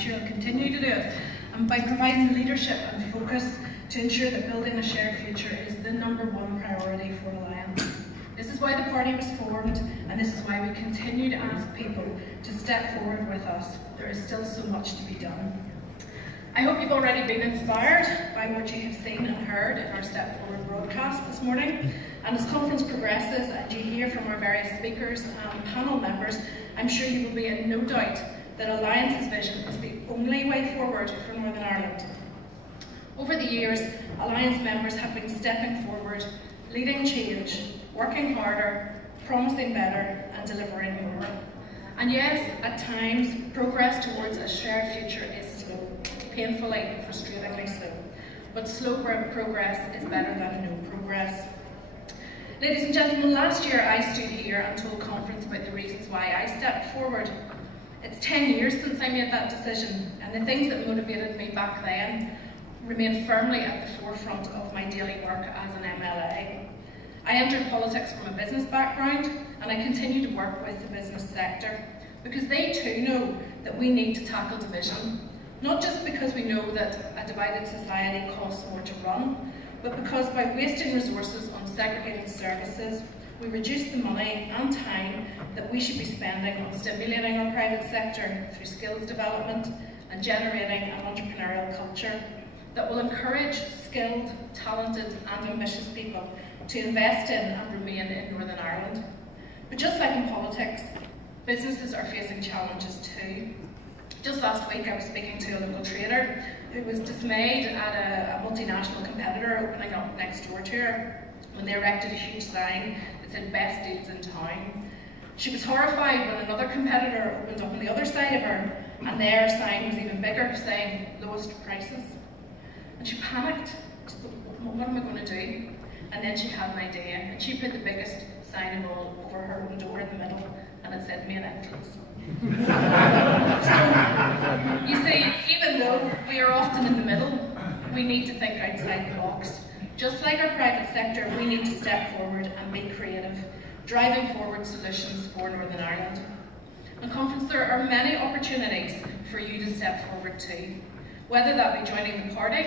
sure he'll continue to do it, and by providing leadership and focus to ensure that building a shared future is the #1 priority for Alliance. This is why the party was formed, and this is why we continue to ask people to step forward with us. There is still so much to be done. I hope you've already been inspired by what you have seen and heard in our Step Forward broadcast this morning. And as conference progresses and you hear from our various speakers and panel members, I'm sure you will be in no doubt that Alliance's vision is the only way forward for Northern Ireland. Over the years, Alliance members have been stepping forward, leading change, working harder, promising better, and delivering more. And yes, at times, progress towards a shared future is slow, painfully, frustratingly slow. But slow progress is better than no progress. Ladies and gentlemen, last year I stood here and told conference about the reasons why I stepped forward. It's 10 years since I made that decision, and the things that motivated me back then remain firmly at the forefront of my daily work as an MLA. I entered politics from a business background, and I continue to work with the business sector because they too know that we need to tackle division, not just because we know that a divided society costs more to run, but because by wasting resources on segregated services, we reduce the money and time that we should be spending on stimulating our private sector through skills development and generating an entrepreneurial culture that will encourage skilled, talented and ambitious people to invest in and remain in Northern Ireland. But just like in politics, businesses are facing challenges too. Just last week I was speaking to a local trader who was dismayed at a multinational competitor opening up next door to her when they erected a huge sign that said "Best Deals in Town." She was horrified when another competitor opened up on the other side of her and their sign was even bigger, saying "Lowest Prices." And she panicked. She thought, what am I going to do? And then she had an idea, and she put the biggest sign of all over her own door in the middle, and it said "Main Entrance." So, you see, even though we are often in the middle, we need to think outside the box. Just like our private sector, we need to step forward and be creative, driving forward solutions for Northern Ireland. And conference, there are many opportunities for you to step forward too, whether that be joining the party,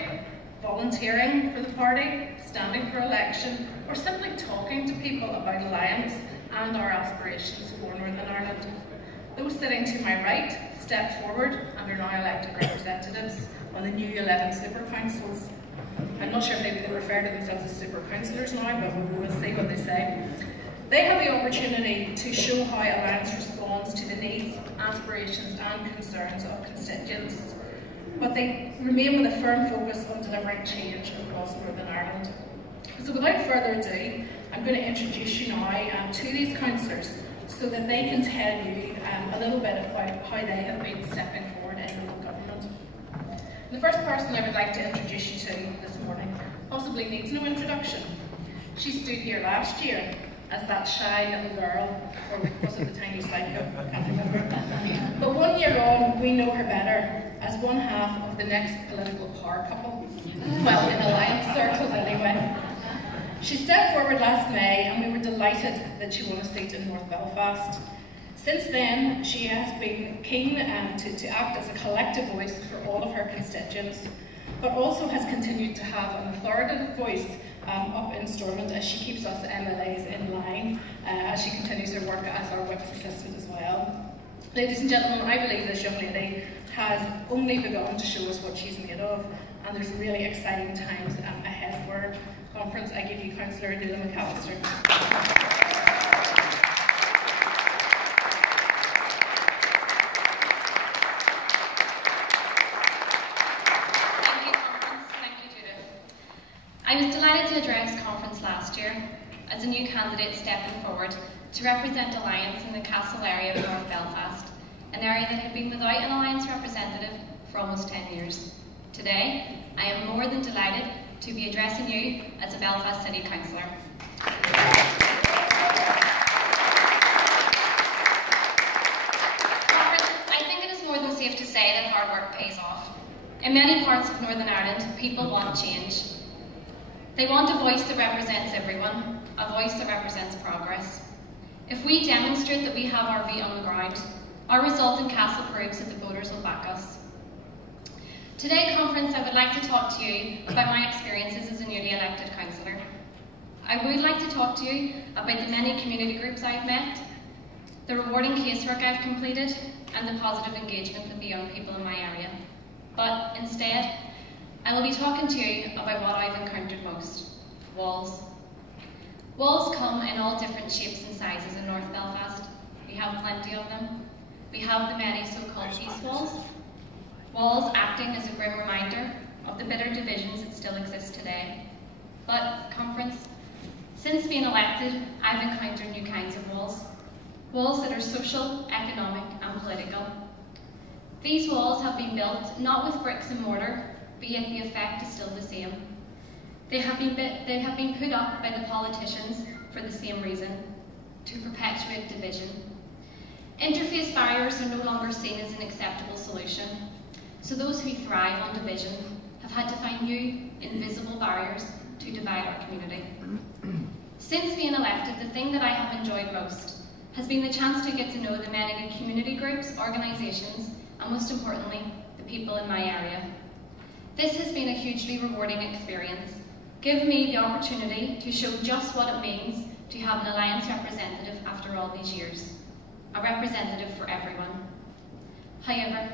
volunteering for the party, standing for election, or simply talking to people about Alliance and our aspirations for Northern Ireland. Those sitting to my right stepped forward and are now elected representatives on the new 11 super councils. I'm not sure if they refer to themselves as super councillors now, but we'll see what they say. They have the opportunity to show how Alliance responds to the needs, aspirations and concerns of constituents, but they remain with a firm focus on delivering change across Northern Ireland. So without further ado, I'm going to introduce you now to these councillors so that they can tell you a little bit about how they have been stepping forward in local government. The first person I would like to introduce you to this morning possibly needs no introduction. She stood here last year as that shy little girl, or was it the tiny psycho? I can't remember. But 1 year on, we know her better as one half of the next political power couple. Well, in Alliance circles anyway. She stepped forward last May and we were delighted that she won a seat in North Belfast. Since then, she has been keen to act as a collective voice for all of her constituents, but also has continued to have an authoritative voice up in Stormont as she keeps us MLAs in line, as she continues her work as our whip's assistant as well. Ladies and gentlemen, I believe this young lady has only begun to show us what she's made of, and there's really exciting times ahead for her. Conference, I give you Councillor Nuala McAllister. I was delighted to address conference last year as a new candidate stepping forward to represent Alliance in the Castle area of North Belfast, an area that had been without an Alliance representative for almost 10 years. Today, I am more than delighted to be addressing you as a Belfast City Councillor. I think it is more than safe to say that hard work pays off. In many parts of Northern Ireland, people want change. They want a voice that represents everyone, a voice that represents progress. If we demonstrate that we have our feet on the ground, our result in Castle proves that the voters will back us. Today, conference, I would like to talk to you about my experiences as a newly elected councillor. I would like to talk to you about the many community groups I've met, the rewarding casework I've completed, and the positive engagement with the young people in my area. But instead, I will be talking to you about what I've encountered most: walls. Walls come in all different shapes and sizes in North Belfast. We have plenty of them. We have the many so-called peace walls, walls acting as a grim reminder of the bitter divisions that still exist today. But, conference, since being elected, I've encountered new kinds of walls. Walls that are social, economic and political. These walls have been built not with bricks and mortar, but yet the effect is still the same. They have been put up by the politicians for the same reason: to perpetuate division. Interface barriers are no longer seen as an acceptable solution, so those who thrive on division have had to find new, invisible barriers to divide our community. Since being elected, the thing that I have enjoyed most has been the chance to get to know the many new community groups, organisations, and most importantly, the people in my area. This has been a hugely rewarding experience, giving me the opportunity to show just what it means to have an Alliance representative after all these years. A representative for everyone. However,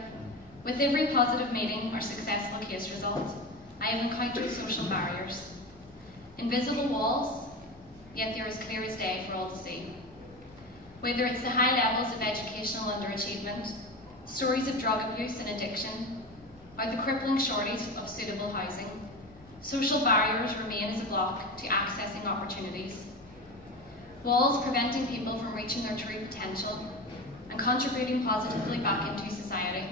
with every positive meeting or successful case result, I have encountered social barriers. Invisible walls, yet they're as clear as day for all to see. Whether it's the high levels of educational underachievement, stories of drug abuse and addiction, or the crippling shortage of suitable housing, social barriers remain as a block to accessing opportunities. Walls preventing people from reaching their true potential and contributing positively back into society.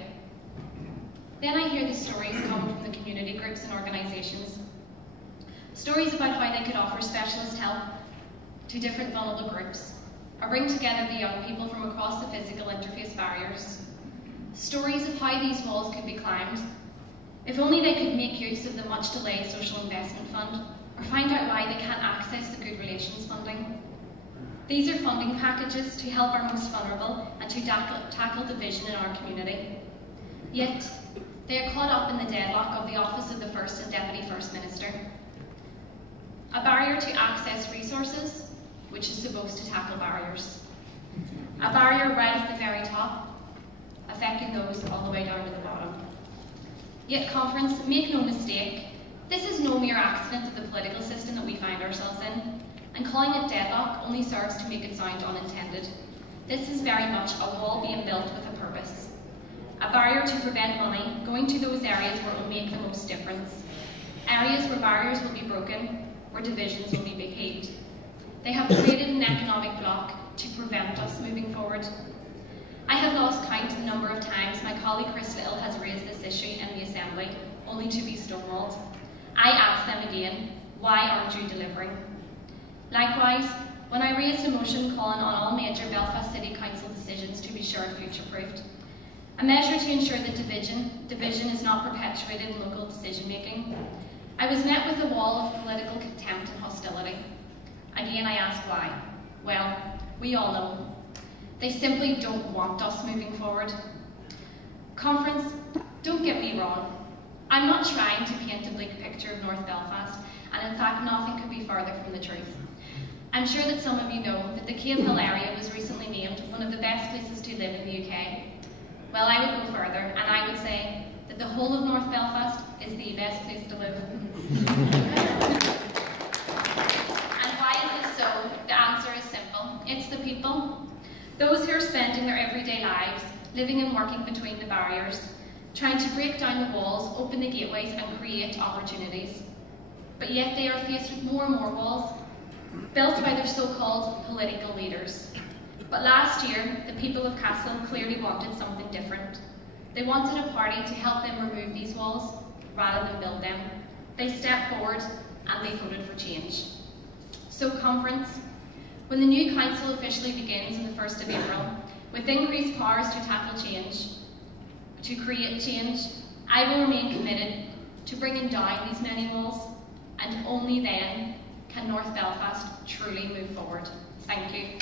Then I hear the stories coming from the community groups and organisations. Stories about how they could offer specialist help to different vulnerable groups, or bring together the young people from across the physical interface barriers. Stories of how these walls could be climbed, if only they could make use of the much delayed Social Investment Fund, or find out why they can't access the Good Relations funding. These are funding packages to help our most vulnerable and to tackle division in our community. Yet, they are caught up in the deadlock of the Office of the First and Deputy First Minister. A barrier to access resources, which is supposed to tackle barriers. A barrier right at the very top, affecting those all the way down to the bottom. Yet, conference, make no mistake, this is no mere accident of the political system that we find ourselves in, and calling it deadlock only serves to make it sound unintended. This is very much a wall being built with a purpose. A barrier to prevent money going to those areas where it will make the most difference. Areas where barriers will be broken, where divisions will be healed. They have created an economic block to prevent us moving forward. I have lost count the number of times my colleague Chris Little has raised this issue in the Assembly, only to be stonewalled. I ask them again, why aren't you delivering? Likewise, when I raised a motion calling on all major Belfast City Council decisions to be sure and future-proofed, a measure to ensure that division is not perpetuated in local decision-making, I was met with a wall of political contempt and hostility. Again, I ask why. Well, we all know. They simply don't want us moving forward. Conference, don't get me wrong. I'm not trying to paint a bleak picture of North Belfast, and in fact, nothing could be further from the truth. I'm sure that some of you know that the Cave Hill area was recently named one of the best places to live in the UK. Well, I would go further, and I would say that the whole of North Belfast is the best place to live. And why is this so? The answer is simple. It's the people. Those who are spending their everyday lives living and working between the barriers, trying to break down the walls, open the gateways and create opportunities. But yet they are faced with more and more walls, built by their so-called political leaders. But last year, the people of Castle clearly wanted something different. They wanted a party to help them remove these walls, rather than build them. They stepped forward and they voted for change. So conference, when the new council officially begins on the 1st of April, with increased powers to tackle change, to create change, I will remain committed to bringing down these many walls, and only then can North Belfast truly move forward. Thank you.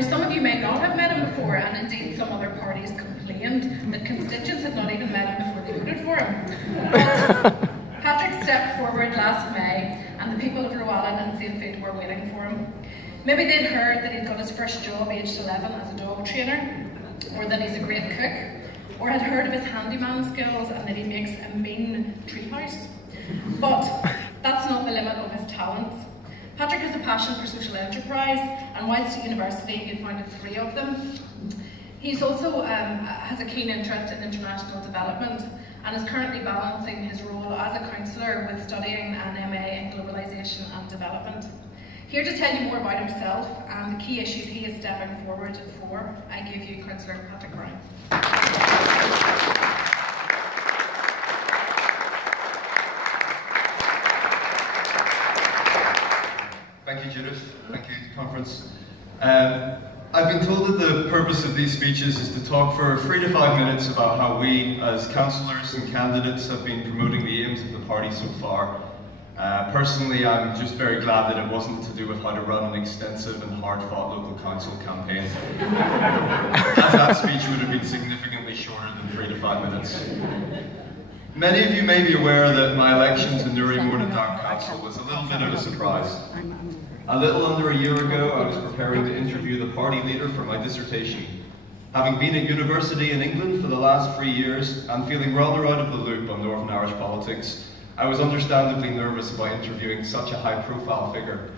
Now, some of you may not have met him before, and indeed some other parties complained that constituents had not even met him before they voted for him. But Patrick stepped forward last May, and the people of Rowan and St. Fate were waiting for him. Maybe they'd heard that he'd got his first job aged 11 as a dog trainer, or that he's a great cook, or had heard of his handyman skills and that he makes a mean treehouse. But that's not the limit of his talents. Patrick has a passion for social enterprise, and whilst at university he founded 3 of them. He's also has a keen interest in international development and is currently balancing his role as a councillor with studying an MA in globalisation and development. Here to tell you more about himself and the key issues he is stepping forward for, I give you Councillor Patrick Brown. Thank you, Judith. Thank you, conference. I've been told that the purpose of these speeches is to talk for 3 to 5 minutes about how we, as councillors and candidates, have been promoting the aims of the party so far. Personally, I'm just very glad that it wasn't to do with how to run an extensive and hard-fought local council campaign. As that speech would have been significantly shorter than 3 to 5 minutes. Many of you may be aware that my election to Newry Mourne and Down Council was a little bit of a surprise. A little under a year ago, I was preparing to interview the party leader for my dissertation. Having been at university in England for the last 3 years and feeling rather out of the loop on Northern Irish politics, I was understandably nervous about interviewing such a high-profile figure.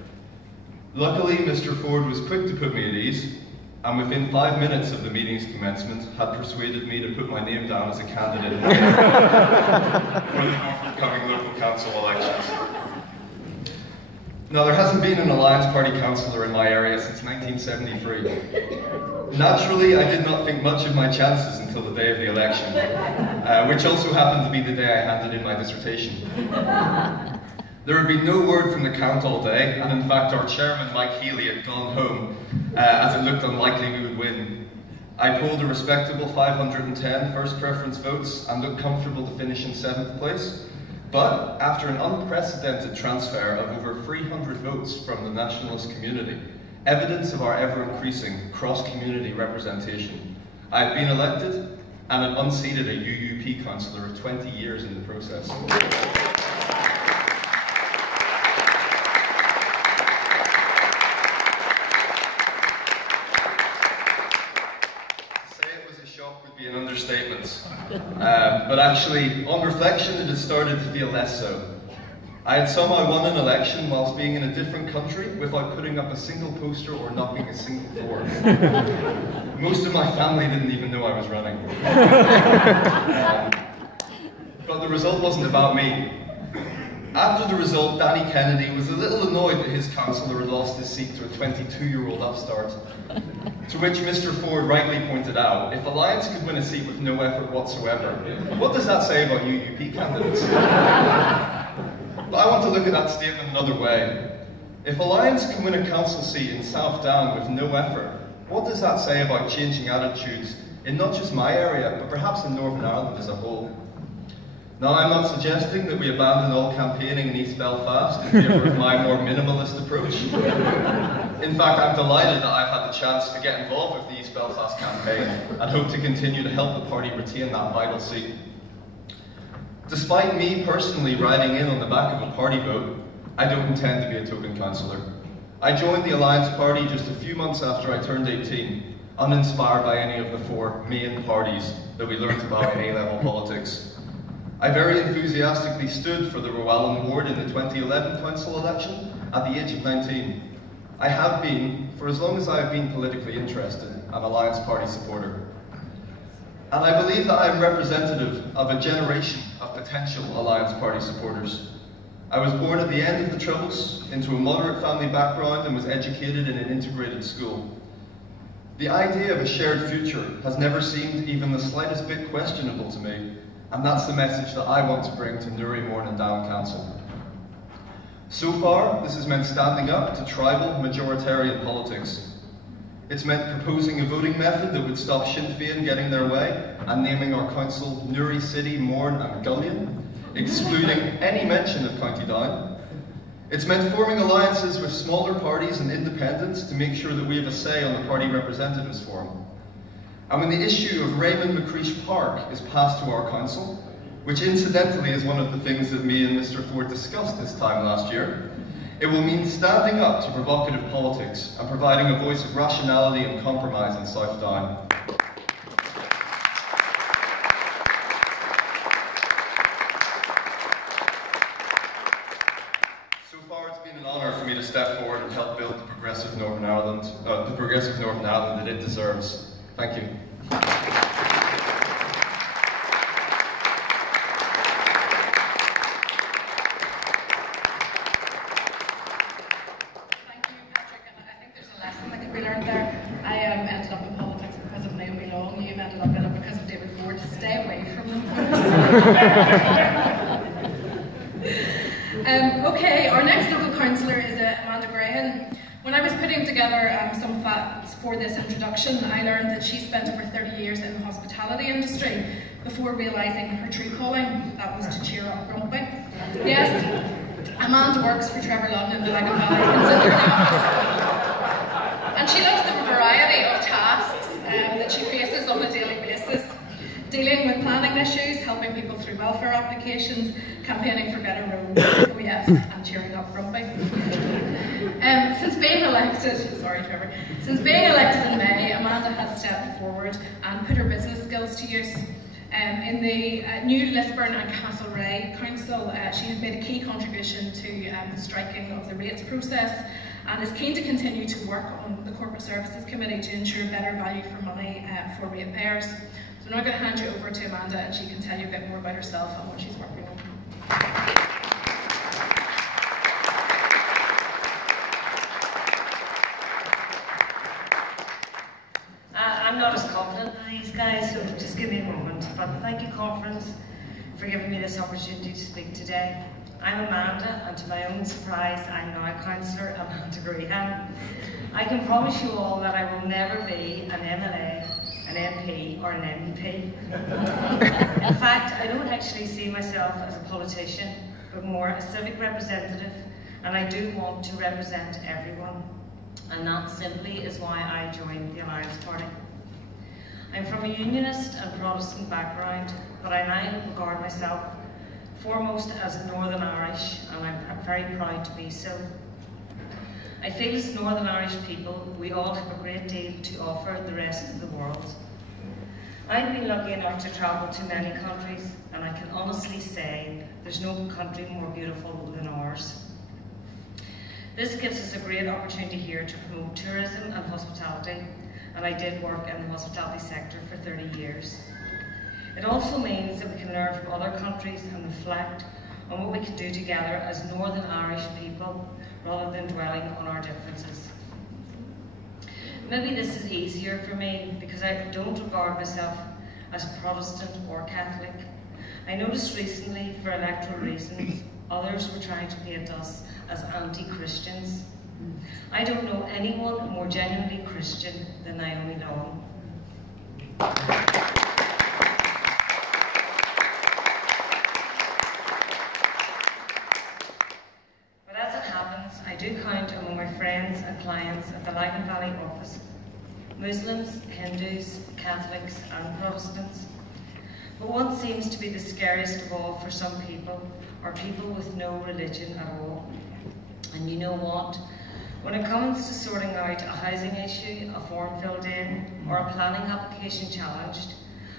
Luckily, Mr. Ford was quick to put me at ease, and within 5 minutes of the meeting's commencement, had persuaded me to put my name down as a candidate for the forthcoming local council elections. Now, there hasn't been an Alliance Party councillor in my area since 1973. Naturally, I did not think much of my chances until the day of the election, which also happened to be the day I handed in my dissertation. There had been no word from the count all day, and in fact our chairman, Mike Healy, had gone home, as it looked unlikely we would win. I polled a respectable 510 first preference votes and looked comfortable to finish in 7th place. But after an unprecedented transfer of over 300 votes from the nationalist community, evidence of our ever-increasing cross-community representation, I had been elected and had unseated a UUP councillor of 20 years in the process. Would be an understatement, but actually, on reflection, it had started to feel less so. I had somehow won an election whilst being in a different country without putting up a single poster or knocking a single door. Most of my family didn't even know I was running. But the result wasn't about me. After the result, Danny Kennedy was a little annoyed that his councillor had lost his seat to a 22-year-old upstart. To which Mr. Ford rightly pointed out, if Alliance could win a seat with no effort whatsoever, what does that say about UUP candidates? But I want to look at that statement another way. If Alliance can win a council seat in South Down with no effort, what does that say about changing attitudes in not just my area, but perhaps in Northern Ireland as a whole? Now, I'm not suggesting that we abandon all campaigning in East Belfast in favour of my more minimalist approach. In fact, I'm delighted that I've had the chance to get involved with the East Belfast campaign and hope to continue to help the party retain that vital seat. Despite me personally riding in on the back of a party vote, I don't intend to be a token councillor. I joined the Alliance Party just a few months after I turned 18, uninspired by any of the 4 main parties that we learnt about in A-level politics. I very enthusiastically stood for the Rowan ward in the 2011 council election at the age of 19. I have been, for as long as I have been politically interested, an Alliance Party supporter. And I believe that I am representative of a generation of potential Alliance Party supporters. I was born at the end of the Troubles, into a moderate family background, and was educated in an integrated school. The idea of a shared future has never seemed even the slightest bit questionable to me, and that's the message that I want to bring to Newry Mourne and Down Council. So far, this has meant standing up to tribal majoritarian politics. It's meant proposing a voting method that would stop Sinn Féin getting their way and naming our council Newry City, Mourne and Gullion, excluding any mention of County Down. It's meant forming alliances with smaller parties and independents to make sure that we have a say on the party representatives forum. And when the issue of Raymond McCreesh Park is passed to our council, which incidentally is one of the things that me and Mr. Ford discussed this time last year, it will mean standing up to provocative politics and providing a voice of rationality and compromise in South Down. So far it's been an honour for me to step forward and help build the progressive Northern Ireland that it deserves. Thank you. Okay, our next local councillor is Amanda Graham. When I was putting together some facts for this introduction, I learned that she spent over 30 years in the hospitality industry before realising her true calling, that was to cheer up grumpy. Yes, Amanda works for Trevor Lunn in the Lagan Valley Consultancy Office. And she loves the variety of tasks that she faces on a daily basis. Dealing with planning issues, helping people through welfare applications, campaigning for better roads, oh yes, and cheering up grumpy. Since being elected in May, Amanda has stepped forward and put her business skills to use. In the new Lisburn and Castlereagh Council, she has made a key contribution to the striking of the rates process and is keen to continue to work on the Corporate Services Committee to ensure better value for money for ratepayers. So I'm now going to hand you over to Amanda and she can tell you a bit more about herself and what she's working on. I'm not as confident as these guys, so just give me a moment. But thank you, conference, for giving me this opportunity to speak today. I'm Amanda, and to my own surprise, I'm now Councillor Amanda Graham. I can promise you all that I will never be an MLA, an MP, or an MEP. In fact, I don't actually see myself as a politician, but more a civic representative, and I do want to represent everyone. And that simply is why I joined the Alliance Party. I'm from a Unionist and Protestant background, but I now regard myself foremost as Northern Irish, and I'm very proud to be so. I feel as Northern Irish people, we all have a great deal to offer the rest of the world. I've been lucky enough to travel to many countries, and I can honestly say there's no country more beautiful than ours. This gives us a great opportunity here to promote tourism and hospitality, and I did work in the hospitality sector for 30 years. It also means that we can learn from other countries and reflect on what we can do together as Northern Irish people, rather than dwelling on our differences. Maybe this is easier for me because I don't regard myself as Protestant or Catholic. I noticed recently, for electoral reasons, others were trying to paint us as anti-Christians. I don't know anyone more genuinely Christian than Naomi Long. But as it happens, I do count among my friends and clients at the Lagan Valley office Muslims, Hindus, Catholics and Protestants. But what seems to be the scariest of all for some people are people with no religion at all. And you know what? When it comes to sorting out a housing issue, a form filled in, or a planning application challenged,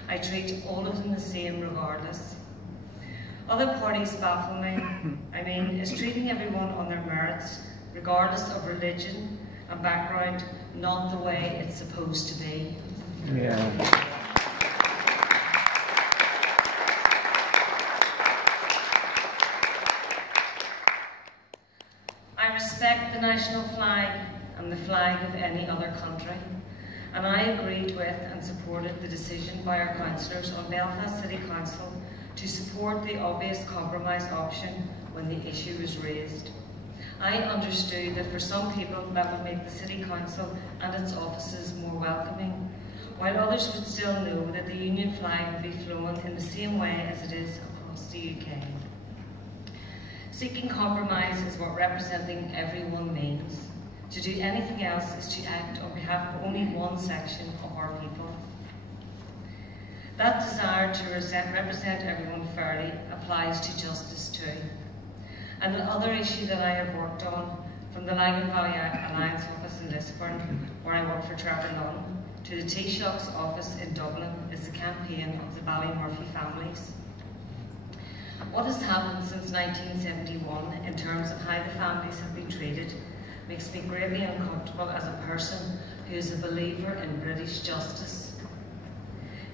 I treat all of them the same regardless. Other parties baffle me. I mean, is treating everyone on their merits, regardless of religion and background, not the way it's supposed to be? Yeah. I respect the national flag and the flag of any other country, and I agreed with and supported the decision by our councillors on Belfast City Council to support the obvious compromise option when the issue was raised. I understood that for some people that would make the City Council and its offices more welcoming, while others would still know that the Union flag would be flown in the same way as it is across the UK. Seeking compromise is what representing everyone means. To do anything else is to act on behalf of only one section of our people. That desire to represent everyone fairly applies to justice too. And the other issue that I have worked on, from the Lagan Valley Alliance office in Lisburn, where I work for Trevor Nunn, to the Taoiseach's office in Dublin, is the campaign of the Ballymurphy families. What has happened since 1971 in terms of how the families have been treated makes me greatly uncomfortable as a person who is a believer in British justice.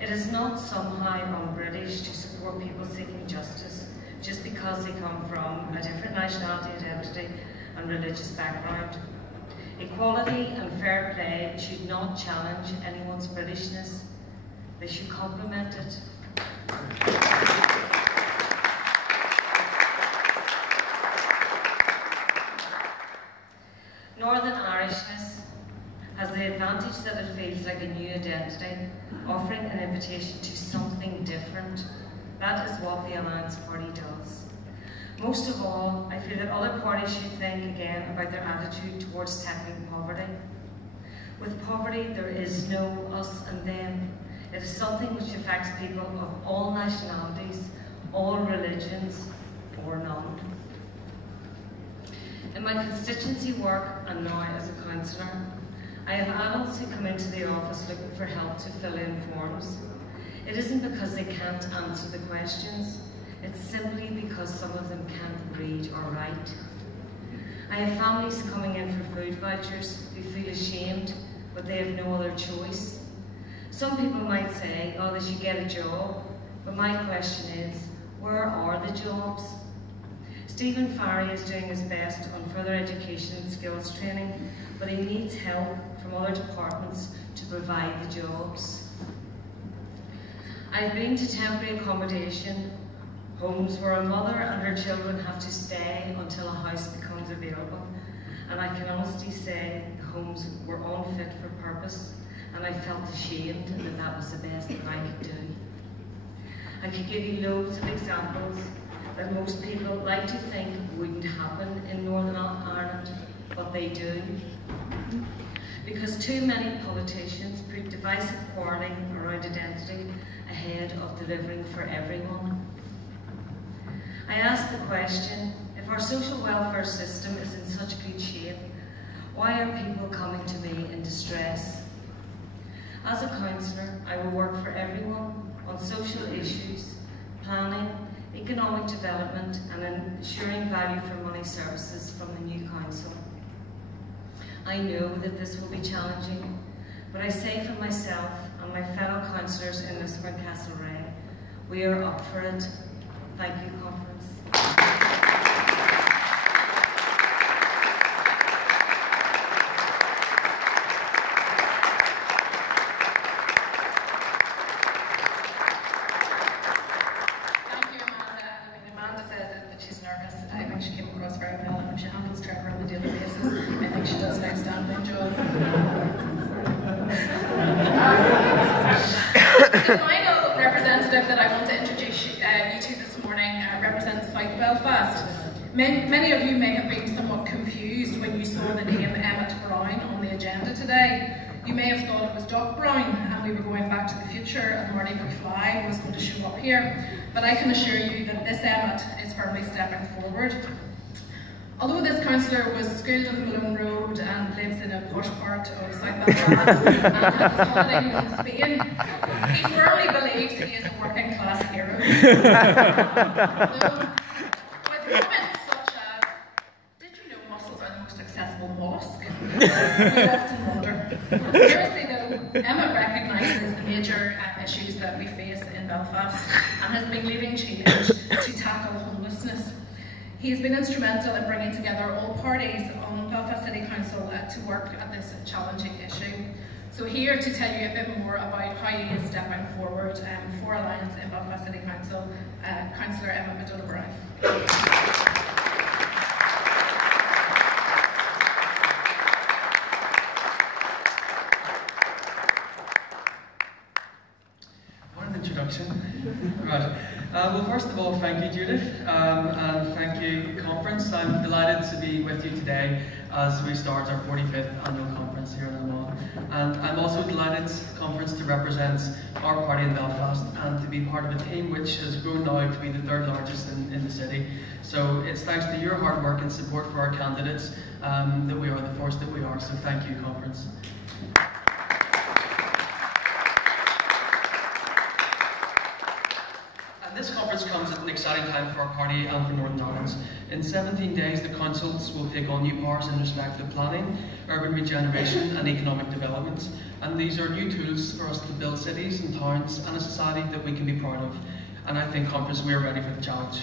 It is not somehow un-British to support people seeking justice just because they come from a different nationality, identity and religious background. Equality and fair play should not challenge anyone's Britishness, they should complement it. Northern Irishness has the advantage that it feels like a new identity, offering an invitation to something different. That is what the Alliance Party does. Most of all, I feel that other parties should think again about their attitude towards tackling poverty. With poverty, there is no us and them. It is something which affects people of all nationalities, all religions, or none. In my constituency work and now as a councillor, I have adults who come into the office looking for help to fill in forms. It isn't because they can't answer the questions, it's simply because some of them can't read or write. I have families coming in for food vouchers who feel ashamed, but they have no other choice. Some people might say, oh, they should get a job, but my question is, where are the jobs? Stephen Farry is doing his best on further education and skills training, but he needs help from other departments to provide the jobs. I've been to temporary accommodation, homes where a mother and her children have to stay until a house becomes available, and I can honestly say the homes were unfit for purpose, and I felt ashamed that that was the best that I could do. I could give you loads of examples that most people like to think wouldn't happen in Northern Ireland, but they do. Because too many politicians put divisive quarrelling around identity ahead of delivering for everyone. I ask the question, if our social welfare system is in such good shape, why are people coming to me in distress? As a councillor, I will work for everyone on social issues, planning, economic development and ensuring value for money services from the new council. I know that this will be challenging, but I say for myself and my fellow councillors in Lisburn and Castlereagh, we are up for it. Thank you, conference. The final representative that I want to introduce you to this morning represents South Belfast. Many of you may have been somewhat confused when you saw the name Emmett Brown on the agenda today. You may have thought it was Doc Brown and we were going back to the future and Marty McFly was going to show up here. But I can assure you that this Emmett is firmly stepping forward. Although this councillor was schooled on Malone Road and lives in a posh part of South Belfast and has his holiday home in Spain, he firmly believes he is a working class hero. With comments such as, did you know mussels are the most accessible mollusk? We often wonder. Seriously though, Emmett recognises the major issues that we face in Belfast and has been leading change to tackle homelessness. He has been instrumental in bringing together all parties on Belfast City Council to work at this challenging issue. So here to tell you a bit more about how he is stepping forward for Alliance in Belfast City Council, Councillor Emmett McDonough-Brown. What an introduction. Right. Well, first of all, thank you, Judith, and thank you, conference. I'm delighted to be with you today as we start our 45th annual conference here in Armagh. And I'm also delighted, conference, to represent our party in Belfast and to be part of a team which has grown now to be the third largest in the city. So it's thanks to your hard work and support for our candidates that we are the force that we are. So thank you, conference. This conference comes at an exciting time for our party and for Northern Ireland. In 17 days, the councils will take on new powers in respect of planning, urban regeneration and economic development. And these are new tools for us to build cities and towns and a society that we can be proud of. And I think, conference, we are ready for the challenge.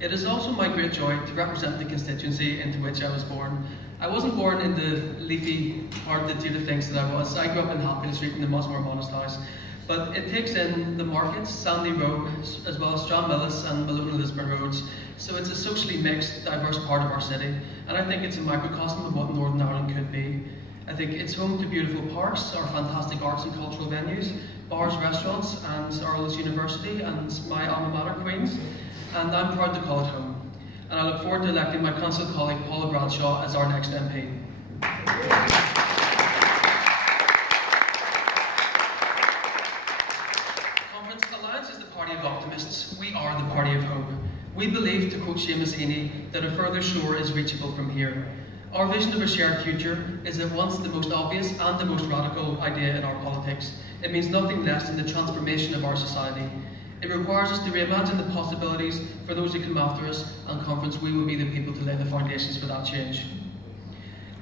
It is also my great joy to represent the constituency into which I was born. I wasn't born in the leafy part that Judith thinks that I was. I grew up in Hampton Street in the Musmore Honest House. But it takes in the markets, Sandy Road, as well as Stranmillis and Malone Lisburn roads. So it's a socially mixed, diverse part of our city. And I think it's a microcosm of what Northern Ireland could be. I think it's home to beautiful parks, our fantastic arts and cultural venues, bars, restaurants, and our Earls University, and my alma mater, Queen's. And I'm proud to call it home. And I look forward to electing my council colleague, Paula Bradshaw, as our next MP. Of optimists, we are the party of hope. We believe, to quote Seamus Heaney, that a further shore is reachable from here. Our vision of a shared future is at once the most obvious and the most radical idea in our politics. It means nothing less than the transformation of our society. It requires us to reimagine the possibilities for those who come after us, and conference, we will be the people to lay the foundations for that change.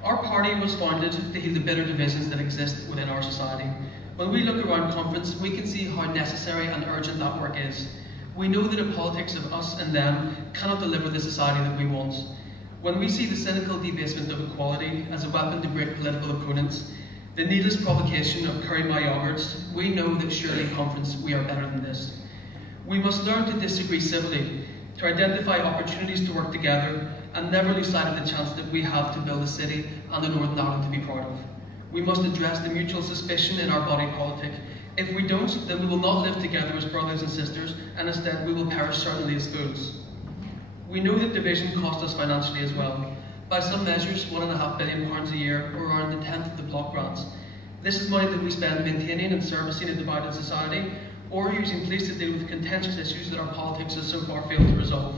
Our party was founded to heal the bitter divisions that exist within our society. When we look around, conference, we can see how necessary and urgent that work is. We know that a politics of us and them cannot deliver the society that we want. When we see the cynical debasement of equality as a weapon to break political opponents, the needless provocation of curry my yogurts, we know that surely, conference, we are better than this. We must learn to disagree civilly, to identify opportunities to work together, and never lose sight of the chance that we have to build a city and a Northern Ireland to be proud of. We must address the mutual suspicion in our body politic. If we don't, then we will not live together as brothers and sisters, and instead we will perish certainly as fools. We know that division costs us financially as well. By some measures, £1.5 billion a year, or around a tenth of the block grants. This is money that we spend maintaining and servicing a divided society, or using police to deal with contentious issues that our politics has so far failed to resolve.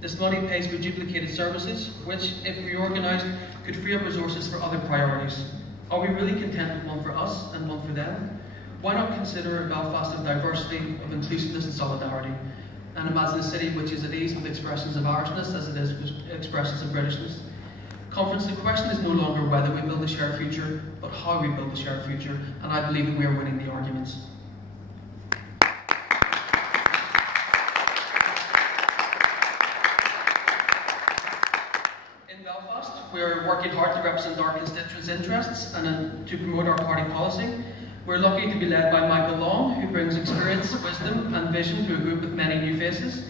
This money pays for duplicated services, which, if reorganised, could free up resources for other priorities. Are we really content with one for us and one for them? Why not consider a Belfast of diversity, of inclusiveness and solidarity, and imagine a city which is at ease with expressions of Irishness as it is with expressions of Britishness? Conference, the question is no longer whether we build a shared future, but how we build a shared future, and I believe that we are winning the arguments. We're working hard to represent our constituents' interests and to promote our party policy. We're lucky to be led by Michael Long, who brings experience, wisdom and vision to a group with many new faces.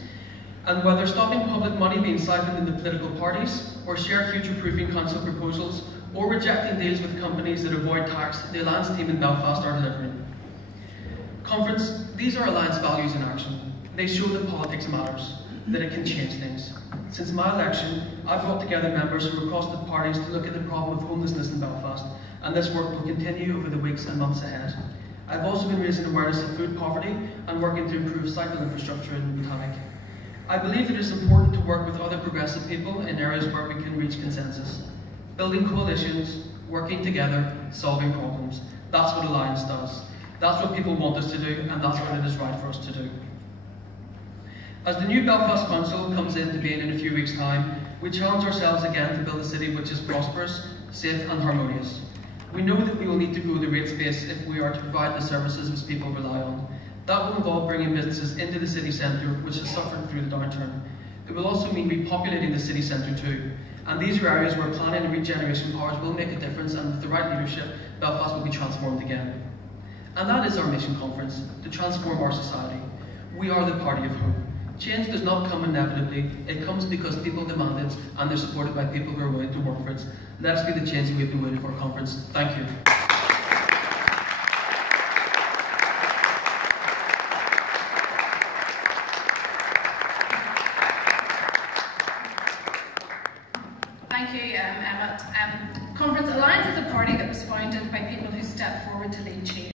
And whether stopping public money being siphoned into political parties, or share future-proofing council proposals, or rejecting deals with companies that avoid tax, the Alliance team in Belfast are delivering. Conference, these are Alliance values in action. They show that politics matters, that it can change things. Since my election, I've brought together members from across the parties to look at the problem of homelessness in Belfast, and this work will continue over the weeks and months ahead. I've also been raising awareness of food poverty and working to improve cycle infrastructure in Botanic. I believe that it is important to work with other progressive people in areas where we can reach consensus. Building coalitions, working together, solving problems. That's what Alliance does. That's what people want us to do, and that's what it is right for us to do. As the new Belfast Council comes into being in a few weeks' time, we challenge ourselves again to build a city which is prosperous, safe and harmonious. We know that we will need to grow the rate space if we are to provide the services which people rely on. That will involve bringing businesses into the city centre, which has suffered through the downturn. It will also mean repopulating the city centre too. And these are areas where planning and regeneration powers will make a difference, and with the right leadership, Belfast will be transformed again. And that is our mission, conference, to transform our society. We are the party of hope. Change does not come inevitably, it comes because people demand it, and they're supported by people who are willing to work for it. Let us be the change that we've been waiting for, conference. Thank you. Thank you, Emma. Conference Alliance is a party that was founded by people who stepped forward to lead change.